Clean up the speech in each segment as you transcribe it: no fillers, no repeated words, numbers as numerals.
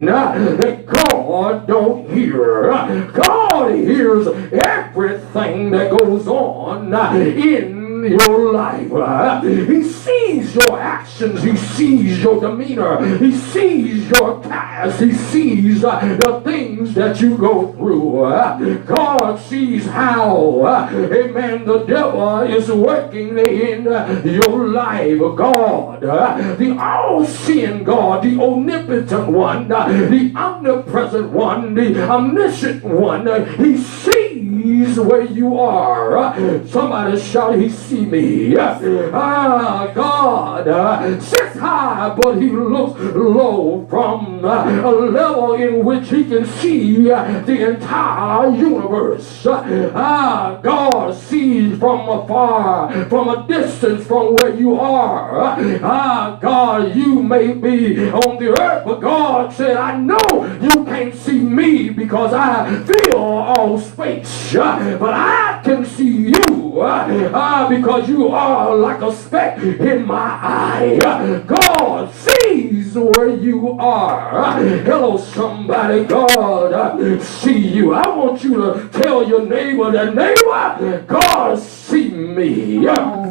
that God don't hear. God hears everything that goes on in your life. He sees your actions. He sees your demeanor. He sees your past. He sees the things that you go through. God sees how, amen, the devil is working in your life. God, the all-seeing God, the omnipotent one, the omnipresent one, the omniscient one, he sees where you are. Somebody shout, he see me. God sits high, but he looks low from a level in which he can see the entire universe. God sees from afar, from a distance from where you are. God, you may be on the earth, but God said, I know you can't see me because I fill all space, but I can see you because you are like a speck in my eye. God sees where you are. Hello, somebody. God see you. I want you to tell your neighbor that, neighbor, God see me. Y'all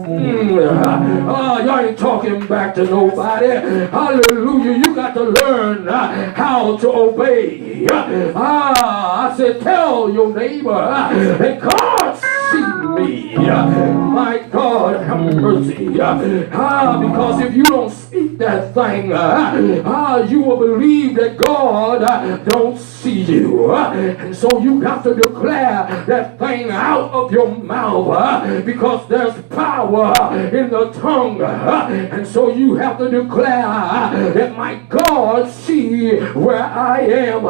ain't talking back to nobody. Hallelujah. You got to learn how to obey. I said, tell your neighbor that God see me. My God, have mercy. Because if you don't speak that thing, you will believe that God don't see you. And so you got to declare that thing out of your mouth because there's power in the tongue. And so you have to declare that my God see where I am.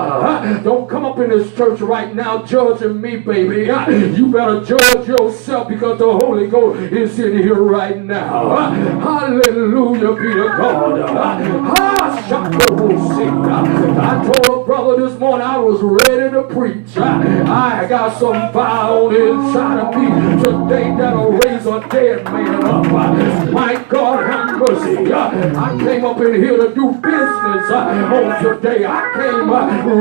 Don't come up in this church right now judging me, baby. You better judge yourself because the Holy Ghost is in here right now. Hallelujah be to God. I told a brother this morning I was ready to preach. I got some fire on the inside of me today that'll raise a dead man up. My God, have mercy. I came up in here to do business on today. I came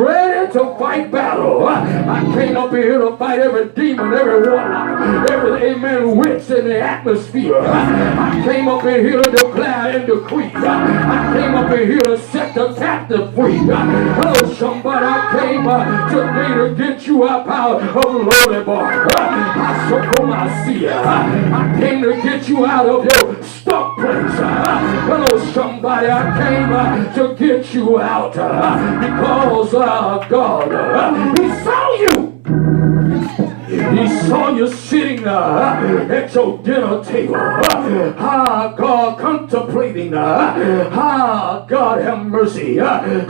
ready to fight battle. I came up in here to fight every demon, every warlock, every, amen, witch in the atmosphere. I came up in here to declare and decree. I came up in here to set the captive free. Hello, somebody. I came today to get you up out of lowly bar. I came to get you out of your stuck place. Hello, somebody. I came to get you out because God, He saw you. He saw you sitting at your dinner table. God, contemplating. God, have mercy.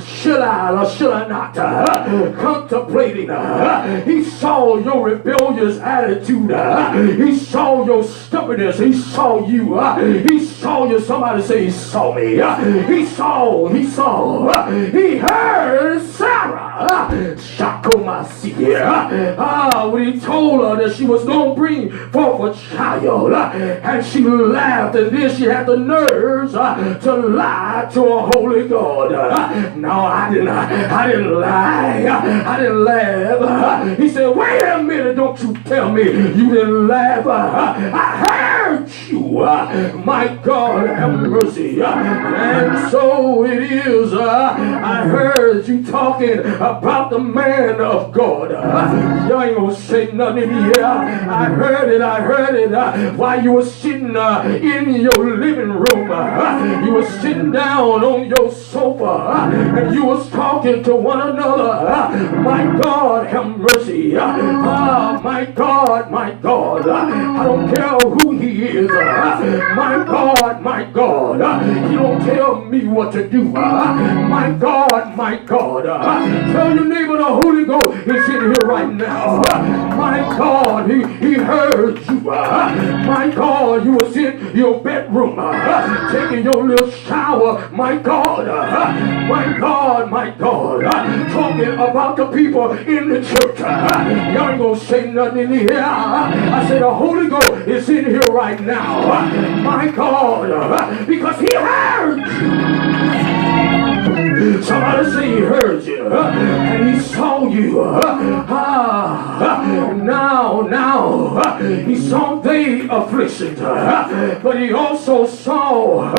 Should I or should I not? Contemplating. He saw your rebellious attitude. He saw your stubbornness. He saw you. He saw you. Somebody say, he saw me. He saw. He heard Sarah. When he told her that she was going to bring forth a child, and she laughed, and then she had the nerves to lie to a holy God. No, I didn't lie. I didn't laugh. He said, wait a minute, don't you tell me you didn't laugh. I heard you. My God, have mercy. And so it is. I heard you talking about the man of God. You ain't gonna say nothing in here. I heard it while you were sitting in your living room. You were sitting down on your sofa and you was talking to one another. My God, have mercy. My God, I don't care who he is. My God, you don't tell me what to do. My God, tell your neighbor the Holy Ghost is in here right now. My God, he heard you. My God, you was in your bedroom taking your little shower. My God, talking about the people in the church. Y'all ain't gonna say nothing in here. I said the Holy Ghost is in here right now. My God, because he heard you. Somebody say he heard you and he saw you. Now, he saw their afflictions, but he also saw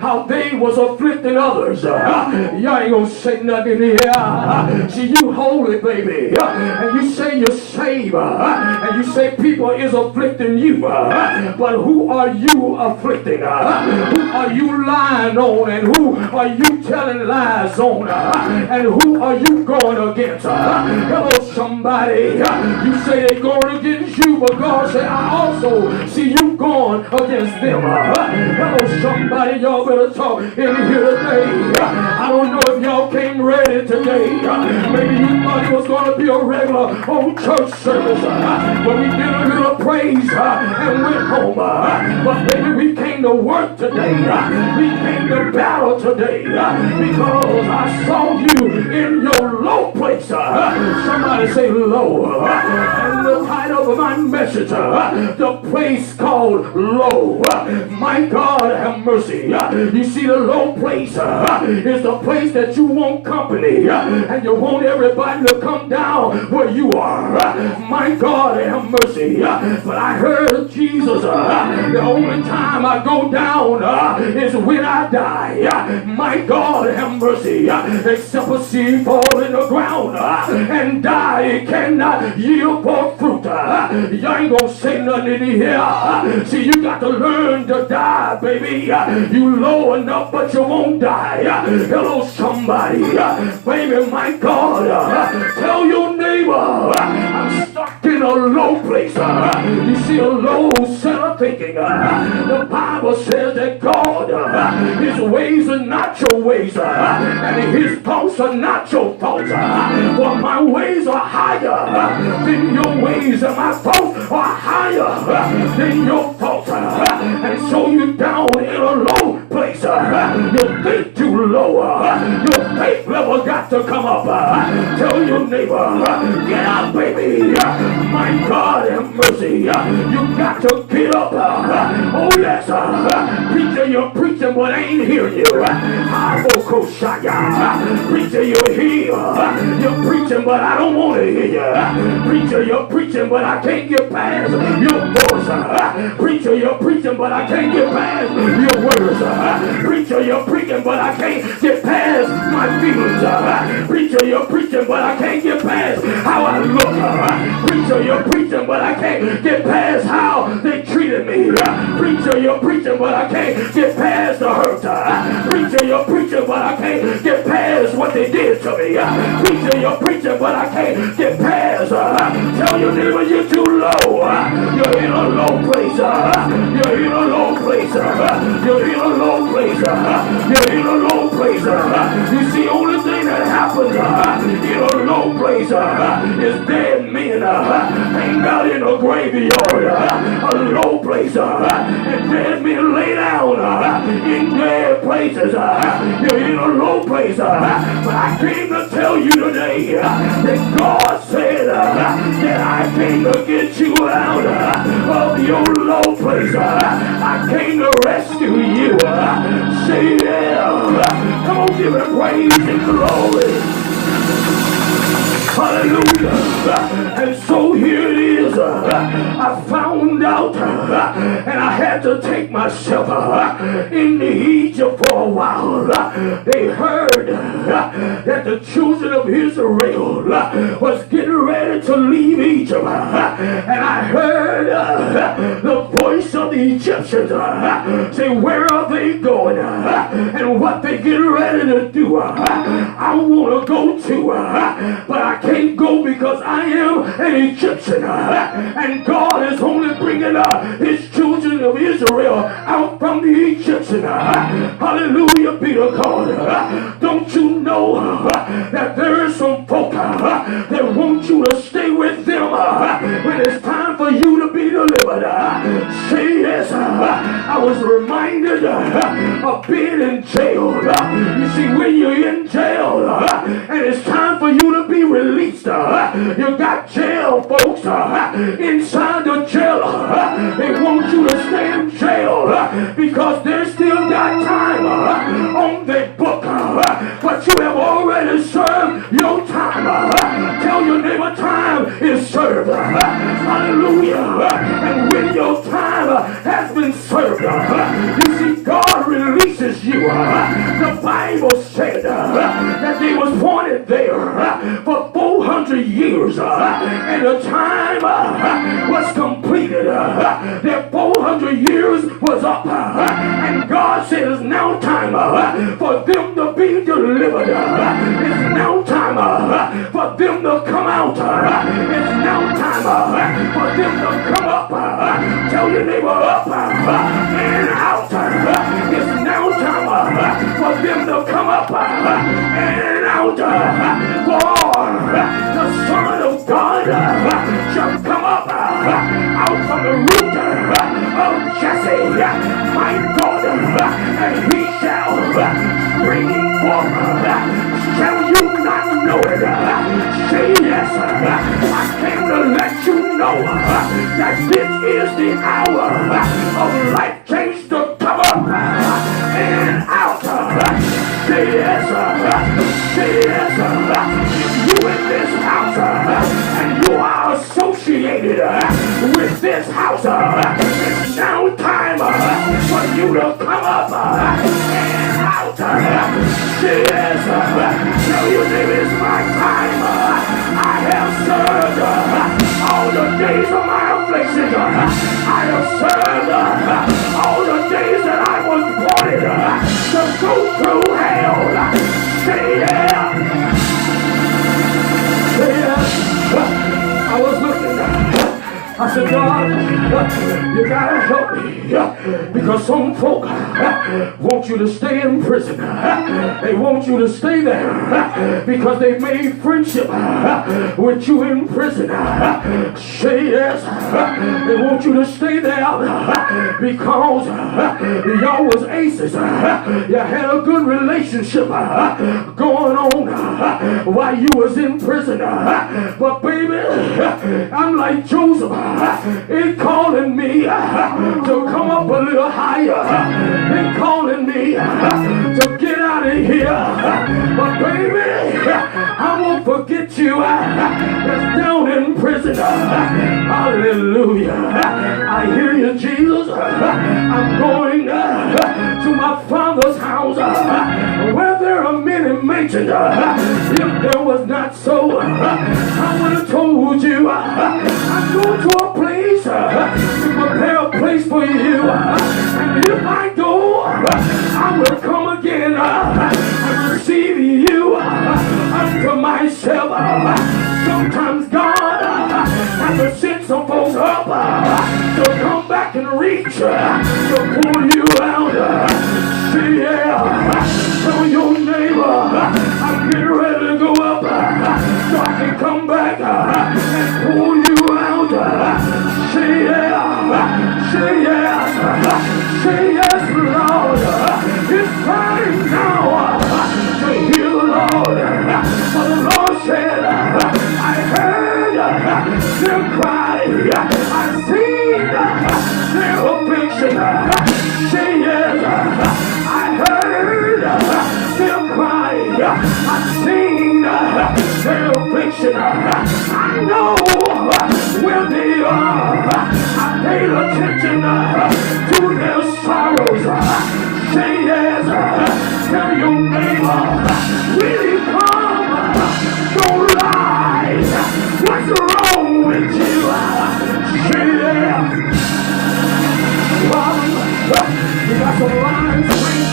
how they was afflicting others. Y'all ain't gonna say nothing in here. See, you holy, baby, and you say you're saved, and you say people is afflicting you, but who are you afflicting? Who are you lying on, and who are you telling lies on, and who are you going against? Hello, somebody. You say they're going against you, but God said, I also see you going against them. Hello, somebody. Y'all better talk in here today. I don't know if y'all came ready today. Maybe you thought it was going to be a regular old church service, but we did a little praise and went home. But baby, we came to work today. We came to battle today because I saw you in your low place. Somebody say low. And the title of my message, the place called low. My God, have mercy. You see, the low place is the place that you want company and you want everybody to come down where you are. My God, have mercy. But I heard Jesus, the only time I go down is when I die. My God, have mercy. Except a seed fall in the ground and die, it cannot yield forth fruit. You ain't gonna say nothing in here. See, you got to learn to die, baby. You low enough, but you won't die. Hello, somebody. Baby, my God, tell your neighbor, I'm stuck in a low place. You see, a low set of thinking. The Bible says that God, his ways are not your ways, and his thoughts are not your thoughts. For my ways are higher than your ways, and my thoughts are higher than your thoughts. And so you're down in a low place. You think too low. Your faith level got to come up. Tell your neighbor, get up, baby. My God, have mercy. You got to get up. Oh, yes. Preacher, you're preaching, but I ain't hearing you. Preacher, you're here. You're preaching, but I don't want to hear you. Preacher, you're preaching, but I can't get past your voice. Preacher, you're preaching, but I can't get past your words. Preacher, you're preaching, but I can't get past my feelings. Preacher, you're preaching, but I can't get past how I look. Preacher, you're preaching, but I can't get past how they treated me. Preacher, you're preaching, but I can't get past the hurt. Preacher, you're preaching, but I can't get past what they did to me. Preacher, you're preaching, but I can't get past. Tell your neighbor you're too low. You're in a low place. You're in a low place. You're in a low place. You're in a low place. You see, only thing that happens in a low place is dead men hang out in a graveyard. A low place. And dead men lay down in dead places. You're in a low place. But I came to tell you today that God said that I came to get you out of your low place. I came to rescue you. Say yeah. Come on, give it praise and glory. Hallelujah. And so here it is. I found out and I had to take myself into Egypt for a while. They heard that the children of Israel was getting ready to leave Egypt. And I heard the voice of the Egyptians say, where are they going? And what they getting ready to do? I want to go to, but I can't go because I am an Egyptian. And God is only bringing his children of Israel out from the Egyptian. Hallelujah be to God. Don't you know that there is some folk that want you to stay with them when it's time for you to be delivered? Say yes. I was reminded of being in jail. You see, when you're in jail and it's time for you to be released, you got jail folks inside the jail. They want you to stay in jail because they still got time on their book. but you have already served your time. Tell your neighbor time is served. Hallelujah. And when your time has been served, you see, God releases you. The Bible said that they was pointed there for 400 years, and the time was completed. Their 400 years was up, and God said it's now time for them to be delivered. It's now time for them to come out. It's now time for them to come up. Tell your neighbor up and out. It's now time for them to come up and out. For the Son of God shall come up out from the root of Jesse, my God, and he shall bring forth. Shall you not know it? Say yes. I came to let you know that this is the hour of life change to come up and out. Say yes. Say yes. You in this house and you are associated with this house. It's now time for you to come up and out. Say yes. Tell your neighbor it's my time. I have served all the days of my affliction. I have served all the days that I was wanted to go through hell. Say yeah. Say yeah. I was looking. I said, God, you gotta help me, because some folk want you to stay in prison. They want you to stay there because they made friendship with you in prison. Say yes. They want you to stay there because y'all was aces. You had a good relationship going on while you was in prison. But baby, I'm like Joseph. It's calling me to come up a little higher. It's calling me to get out of here. But baby, I won't forget you. That's down in prison. Hallelujah. I hear you, Jesus. I'm going to my Father's house where there are many mansions. If there was not so, I would have told you I'm going to a place to prepare a place for you. And if I go, I will come again and receive you unto myself. Sometimes God has to send some folks up to come back and reach to pull you out. See, yeah, tell your neighbor I'm getting ready to go up so I can come back and pull you out. Say yeah, say yes, say yes, Lord. It's time now to hear the Lord. For the Lord said, I heard them cry, I seen their affliction. Say yes, I heard them cry, I seen their affliction. I know where they are. I paid attention to their sorrows. Say yes, tell your neighbor, really come, don't lie. What's wrong with you? Say yes. You got some lying saints.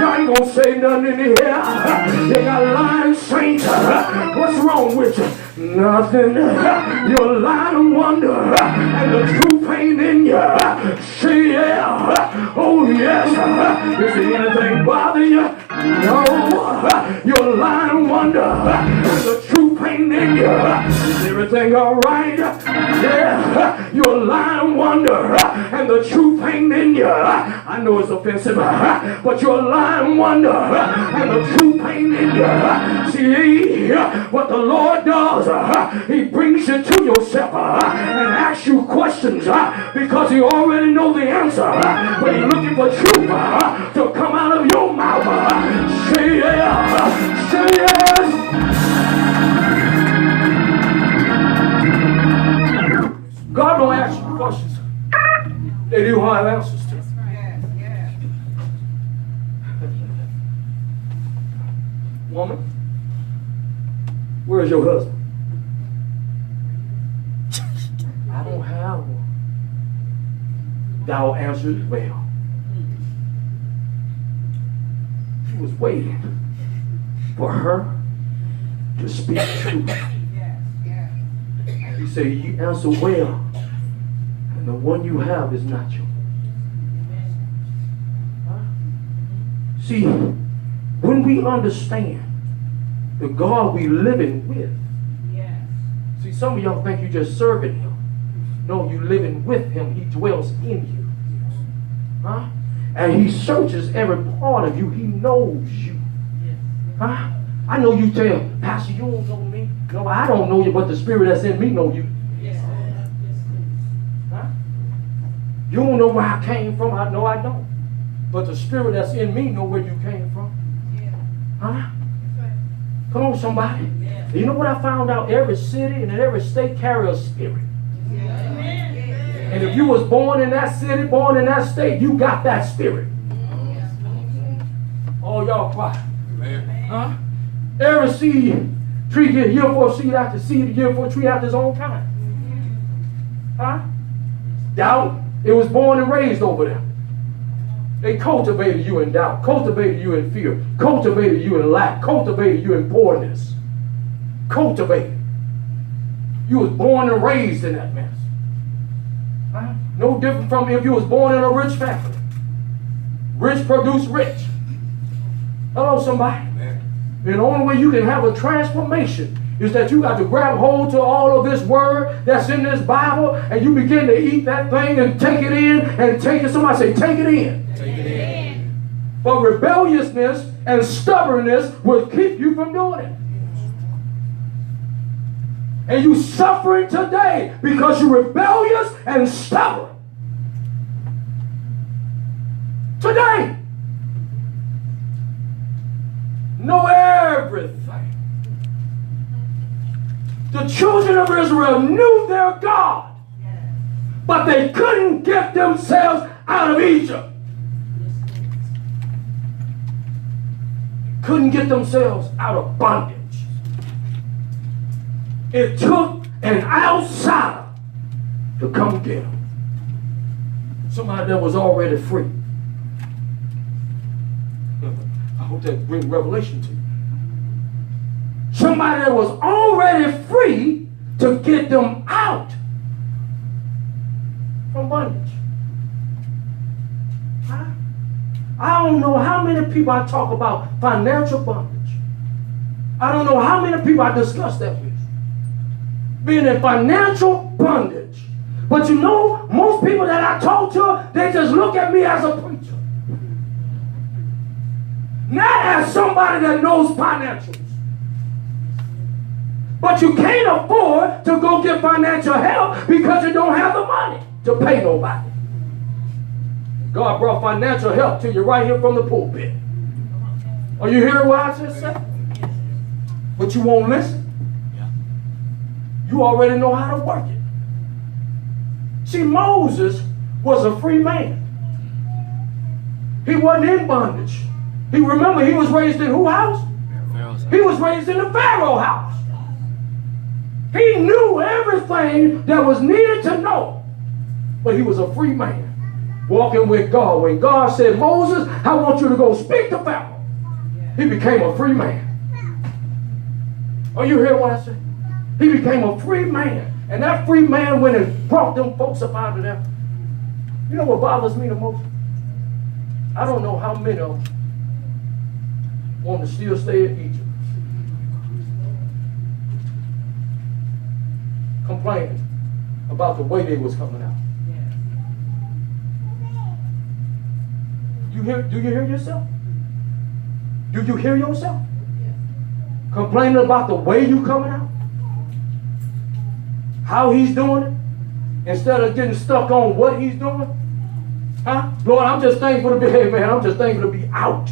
Y'all ain't gonna say nothing in here. You got lying saints. What's wrong with you? Nothing. You're lying and wonder, and the truth ain't in you. Say yeah. Oh yes. Is there anything bother you? No. You're lying and wonder, and the truth ain't in you. Is everything all right? Yeah. You're lying and wonder, and the truth ain't in you. I know it's offensive, but you're lying and wonder, and the truth ain't in you. See, what the Lord does, he brings you to yourself and asks you questions because he already knows the answer, but he's looking for truth to come out of your mouth. Say yes. Say yes. God don't ask you questions. They do have answers to. Woman, where's your husband? I don't have one. Thou answered well. He was waiting for her to speak truth. He said, you answer well, and the one you have is not yours. See, when we understand the God we living with, see, some of y'all think you just serving him. No, you living with him. He dwells in you. Huh? And he searches every part of you. He knows you. Huh? I know you tell, Pastor, you don't know me. No, I don't know you, but the spirit that's in me know you. Huh? You don't know where I came from. I know I don't. But the spirit that's in me know where you came from. Huh? Come on, somebody. You know what I found out? Every city and every state carry a spirit. And if you was born in that city, born in that state, you got that spirit. Oh, y'all quiet. Huh? Every seed tree get year for a seed after seed, year for a tree after its own kind. Huh? Doubt, it was born and raised over there. They cultivated you in doubt, cultivated you in fear, cultivated you in lack, cultivated you in poorness. Cultivated. You was born and raised in that mess. Huh? No different from if you was born in a rich family. Rich produce rich. Hello, somebody. And the only way you can have a transformation is that you got to grab hold to all of this word that's in this Bible, and you begin to eat that thing and take it in and take it. Somebody say, take it in. Take it in. But rebelliousness and stubbornness will keep you from doing it. And you suffering today because you're rebellious and stubborn. Today. Know everything. The children of Israel knew their God, but they couldn't get themselves out of Egypt. Couldn't get themselves out of bondage. It took an outsider to come get them. Somebody that was already free. I hope that brings revelation to you. Somebody that was already free to get them out from bondage. Huh? I don't know how many people I talk about financial bondage. I don't know how many people I discuss that with. Being in financial bondage. But you know, most people that I talk to, they just look at me as a preacher. Not as somebody that knows financials. But you can't afford to go get financial help because you don't have the money to pay nobody. God brought financial help to you right here from the pulpit. Are you hearing what I just said? But you won't listen. You already know how to work it. See, Moses was a free man. He wasn't in bondage. He remember he was raised in whose house? He was raised in the Pharaoh house. He knew everything that was needed to know. But he was a free man, walking with God. When God said, Moses, I want you to go speak to Pharaoh, he became a free man. Are you hearing what I said? He became a free man. And that free man went and brought them folks up out of there. You know what bothers me the most? I don't know how many of them want to still stay in Egypt. Complaining about the way they was coming out. Do you hear yourself? Do you hear yourself? Complaining about the way you coming out? How he's doing it? Instead of getting stuck on what he's doing? Huh? Lord, I'm just thankful to be, hey man, I'm just thankful to be out.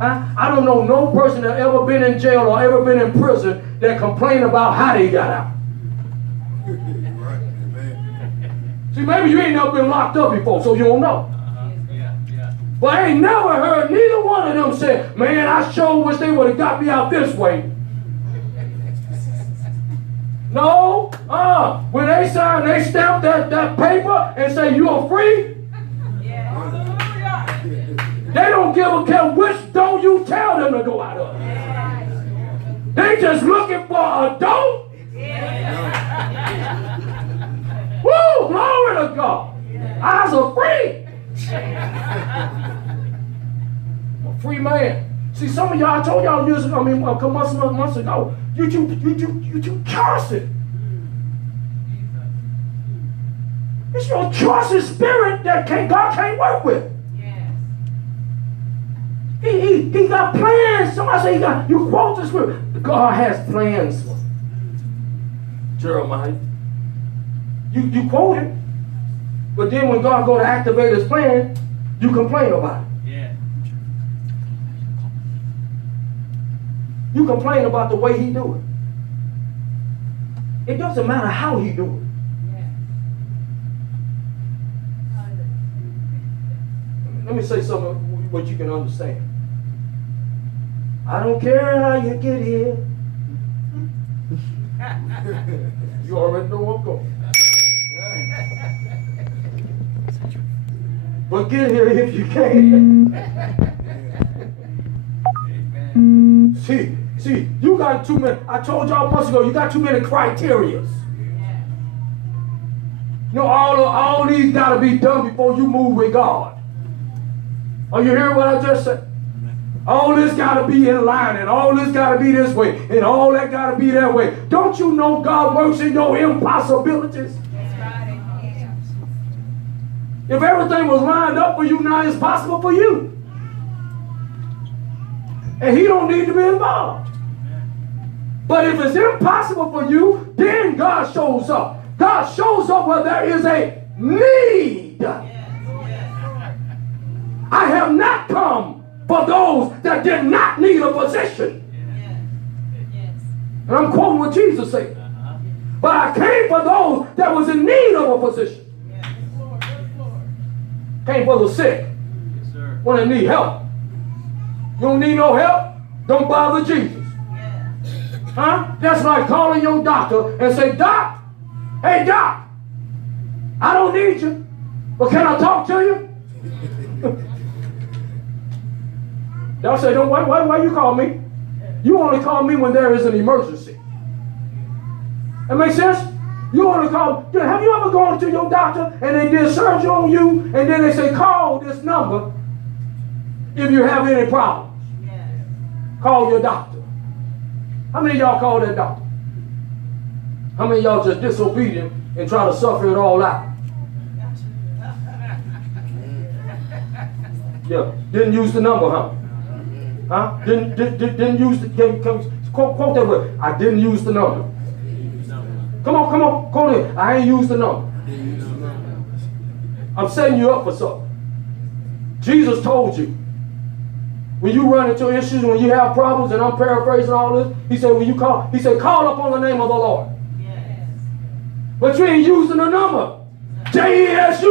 I don't know no person that ever been in jail or ever been in prison that complained about how they got out. See, maybe you ain't never been locked up before, so you don't know. But I ain't never heard neither one of them say, man, I sure wish they would have got me out this way. No, when they sign, they stamp that paper and say you're free. They don't give a care which door you tell them to go out of. They just looking for a door. Woo, glory to God. Eyes are free. A free man. See, some of y'all, I told y'all years ago, a couple months ago, you too cursing. It's your cursing spirit that God can't work with. He got plans. Somebody say you quote the scripture. God has plans for Jeremiah. You quote it, but then when God go to activate his plan, you complain about it. Yeah. You complain about the way he do it. It doesn't matter how he do it. Let me say something what you can understand. I don't care how you get here. You already know where I'm going. But get here if you can. See, you got too many. I told y'all months ago, you got too many criterias. You know, all these got to be done before you move with God. Are you hearing what I just said? All this got to be in line, and all this got to be this way, and all that got to be that way. Don't you know God works in your impossibilities? If everything was lined up for you, now it's possible for you. And he don't need to be involved. But if it's impossible for you, then God shows up. God shows up where there is a need. I have not come for those that did not need a position. And I'm quoting what Jesus said. But I came for those that was in need of a position. Came for the sick. When they need help. You don't need no help? Don't bother Jesus. Huh? That's like calling your doctor and say, Doc, hey Doc, I don't need you, but can I talk to you? They'll say, don't why you call me? You only call me when there is an emergency. That makes sense? You only call. Have you ever gone to your doctor and they did surgery on you and then they say, call this number if you have any problems? Yes. Call your doctor. How many of y'all call that doctor? How many of y'all just disobedient and try to suffer it all out? Yeah, didn't use the number, huh? Huh? Didn't use the, quote that word. I didn't use the number. Come on, quote it. I ain't used the number. I'm setting you up for something. Jesus told you, when you run into issues, when you have problems, and I'm paraphrasing all this, he said, when you call, he said, call upon the name of the Lord. Yes. But you ain't using the number. Jesus.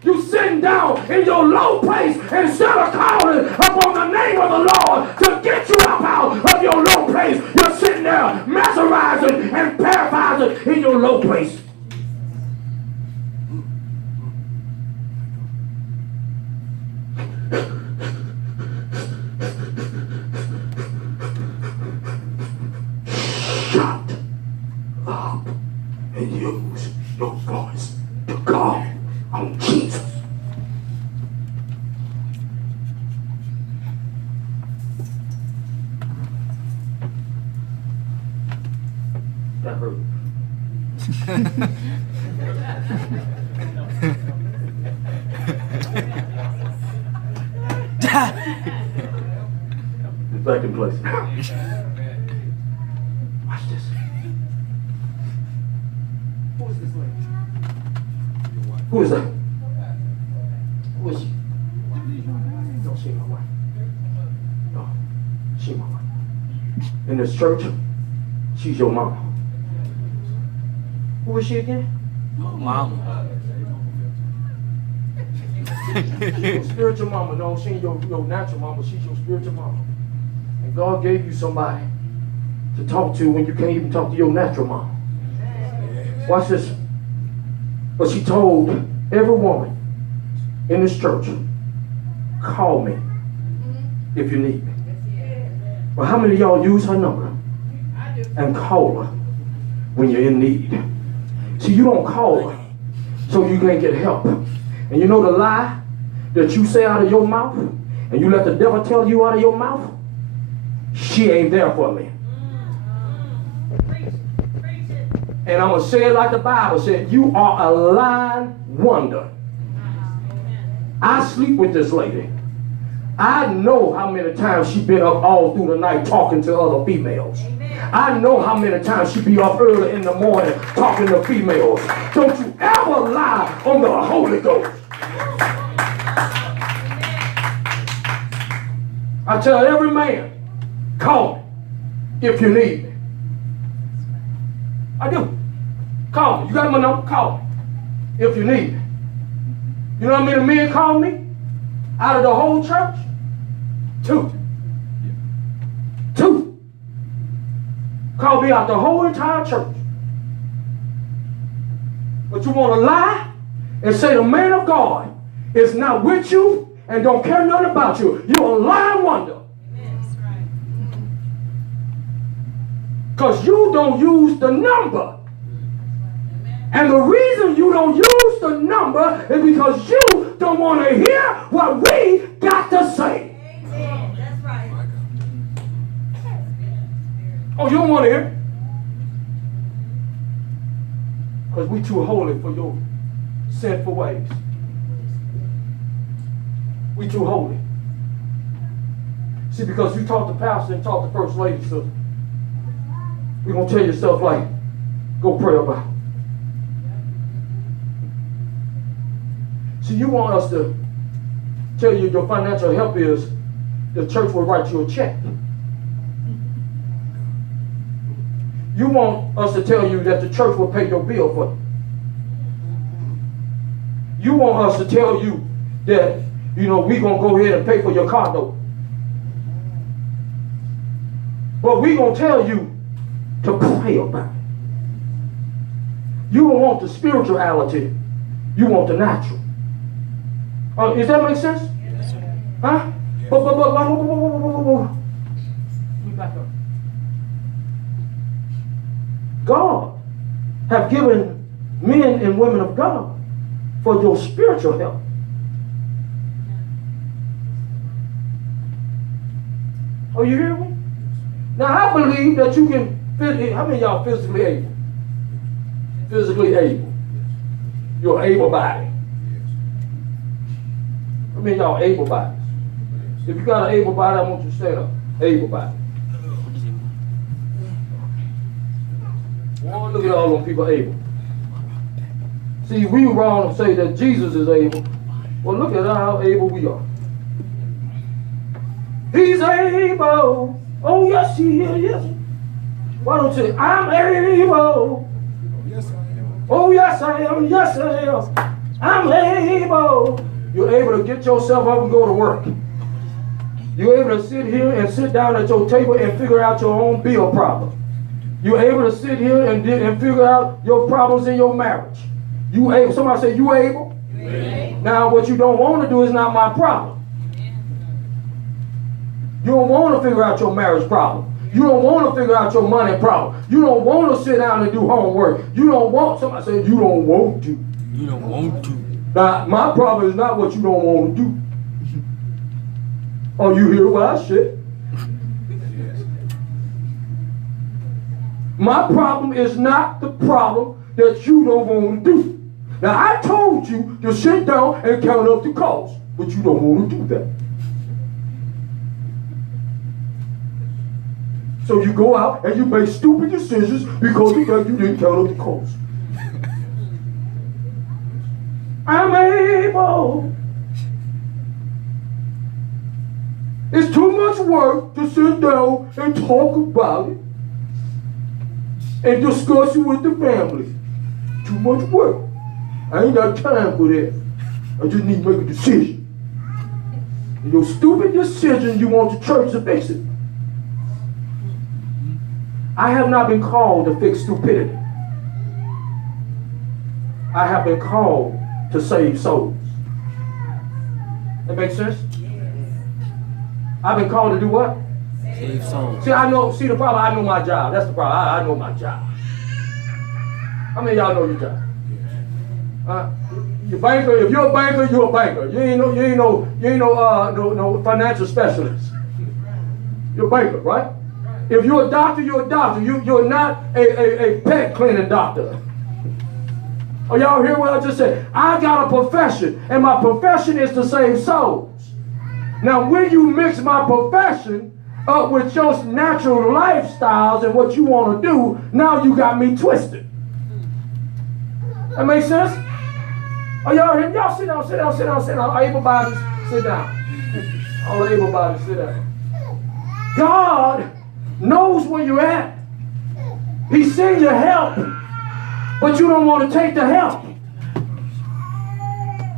You sitting down in your low place instead of calling upon the name of the Lord to get you up out of your low place. You're sitting there mesmerizing and paralyzing in your low place. Shut up and use your voice to call on Jesus. That hurt. It's back in place. Watch this. Who is this lady? Who is that? Who is she? No, she ain't my wife. No. in this church, she's your mama. Who is she again? Mama. She's your spiritual mama. No, she ain't your natural mama. She's your spiritual mama. And God gave you somebody to talk to when you can't even talk to your natural mama. Watch this. But she told every woman in this church, call me if you need me. Well, how many of y'all use her number and call her when you're in need? See, you don't call her so you can't get help. And you know the lie that you say out of your mouth and you let the devil tell you out of your mouth? She ain't there for me. And I'm going to say it like the Bible said, you are a lying wonder. I sleep with this lady. I know how many times she been up all through the night talking to other females. I know how many times she be up early in the morning talking to females. Don't you ever lie on the Holy Ghost. I tell every man, call me if you need me. I do. Call me. You got my number? Call me if you need me. You know how many men call me out of the whole church? 2. 2. Call me out the whole entire church. But you want to lie and say the man of God is not with you and don't care nothing about you. You're a lying wonder. Because you don't use the number. And the reason you don't use the number is because you don't want to hear what we got to say. Amen. That's right. Oh, you don't want to hear? Because we too holy for your sinful ways. We too holy. See, because you talk to pastor and talk to first lady, so we're going to tell you stuff like, go pray about it. See, you want us to tell you your financial help is the church will write you a check. You want us to tell you that the church will pay your bill for you. You want us to tell you that, we're going to go ahead and pay for your car note. But we're going to tell you to pray about it. You don't want the spirituality. You want the natural. Does that make sense? Yes. Huh? Yes. But, let me back up. God have given men and women of God for your spiritual help. Oh, you hear me? Now, I believe that you can, how many of y'all physically able? Physically able. You're able-bodied. How many of y'all able-bodied? If you got an able body, I want you to stand up. Able-bodied. Oh, look at all those people able. See, we wrong to say that Jesus is able. Well, look at how able we are. He's able. Oh, yes, he is. Yes. Why don't you say, I'm able. Yes, I am. Oh, yes, I am. Yes, I am. I'm able. You're able to get yourself up and go to work. You're able to sit here and sit down at your table and figure out your own bill problem. You're able to sit here and figure out your problems in your marriage. You able. Somebody say, you able? Now, what you don't want to do is not my problem. You don't want to figure out your marriage problem. You don't want to figure out your money problem. You don't want to sit down and do homework. You don't want, somebody say, you don't want to. You don't want to. Now, my problem is not what you don't want to do. Oh, you hear what I said? My problem is not the problem that you don't want to do. Now, I told you to sit down and count up the cost, but you don't want to do that. So you go out and you make stupid decisions because of that you didn't count up the cost. I'm able. It's too much work to sit down and talk about it and discuss it with the family. Too much work. I ain't got time for that. I just need to make a decision. And your stupid decision, you want the church to fix it. I have not been called to fix stupidity. I have been called to save souls. That makes sense? I've been called to do what? Save souls. See the problem, I know my job. That's the problem. I know my job. How many of y'all know your job? You're banker. If you're a banker, you're a banker. You ain't no financial specialist. You're a banker, right? If you're a doctor, you're a doctor. You're not a pet cleaning doctor. Oh, y'all hear what I just said? I got a profession, and my profession is to save souls. Now, when you mix my profession up with your natural lifestyles and what you want to do, now you got me twisted. That makes sense? Oh, y'all hear? Y'all sit down, sit down, sit down, sit down. Able bodies, sit down. All able bodies, sit down. God knows where you're at. He sends you help, but you don't want to take the help.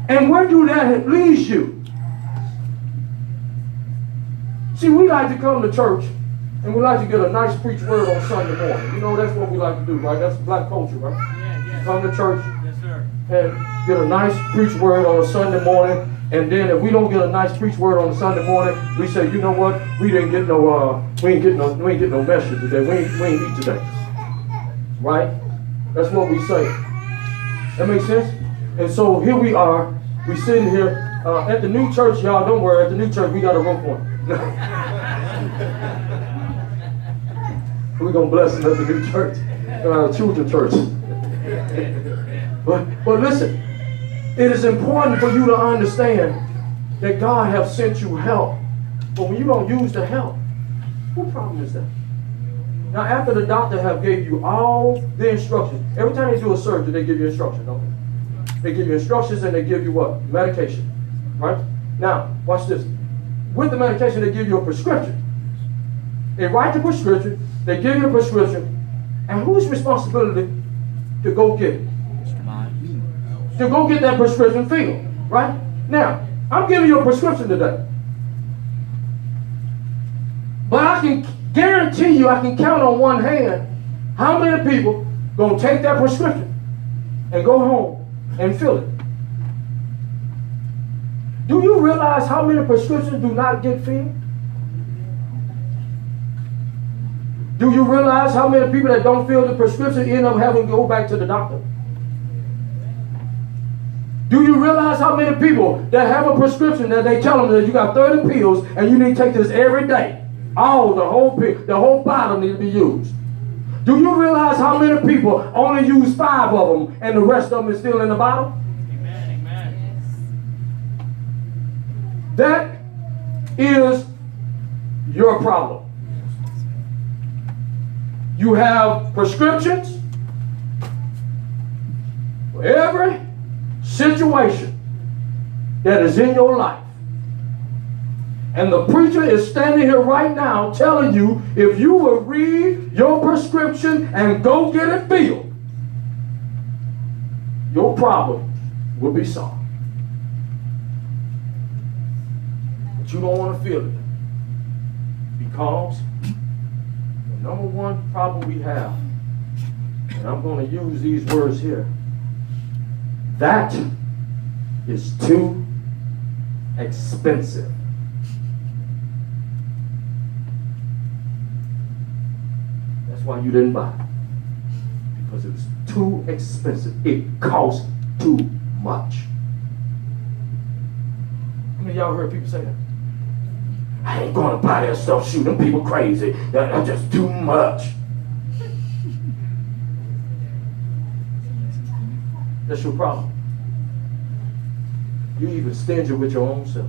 And where do that lead you? See, we like to come to church, and we like to get a nice preach word on Sunday morning. You know, that's what we like to do, right? That's black culture, right? Yeah. Come to church, yes, sir, and get a nice preach word on a Sunday morning, and then if we don't get a nice preach word on a Sunday morning, we say, you know what? We ain't get no message today. We ain't eat today, right? That's what we say. That makes sense? And so here we are. We sitting here at the new church, y'all. Don't worry. At the new church, we got a rope on. We're gonna bless them at the new church, children's church. But listen, it is important for you to understand that God has sent you help. But when you don't use the help, what problem is that? Now, after the doctor have gave you all the instructions, every time they do a surgery, they give you instructions, don't they? They give you instructions and they give you what? Medication, right? Now, watch this. With the medication, they give you a prescription. They write the prescription, they give you a prescription, and whose responsibility to go get it? To go get that prescription filled, right? Now, I'm giving you a prescription today. But I can guarantee you, I can count on one hand how many people gonna take that prescription and go home and fill it. Do you realize how many prescriptions do not get filled? Do you realize how many people that don't fill the prescription end up having to go back to the doctor? Do you realize how many people that have a prescription that they tell them that you got 30 pills and you need to take this every day? The whole bottle needs to be used. Do you realize how many people only use 5 of them and the rest of them is still in the bottle? Amen, amen. That is your problem. You have prescriptions for every situation that is in your life. And the preacher is standing here right now telling you, if you will read your prescription and go get it filled, your problem will be solved. But you don't want to feel it. Because the number one problem we have, and I'm going to use these words here, that is too expensive. That's why you didn't buy it. Because it was too expensive. It cost too much. How many of y'all heard people say that? I ain't gonna buy that stuff. Shoot, them people crazy. That's just too much. That's your problem. You even stingy with your own self.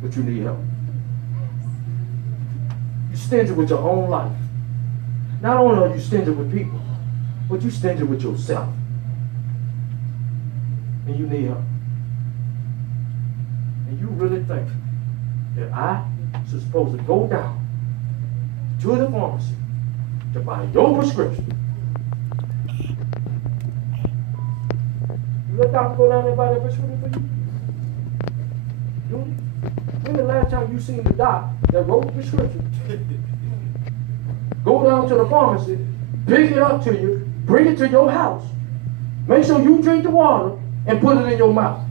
But you need help. You stingy with your own life. Not only are you stingy with people, but you stingy with yourself. And you need help. And you really think that I am supposed to go down to the pharmacy to buy your prescription? You let doctor go down there and buy that prescription for you? When the last time you seen the doc that wrote the prescription go down to the pharmacy, pick it up to you, bring it to your house, make sure you drink the water and put it in your mouth?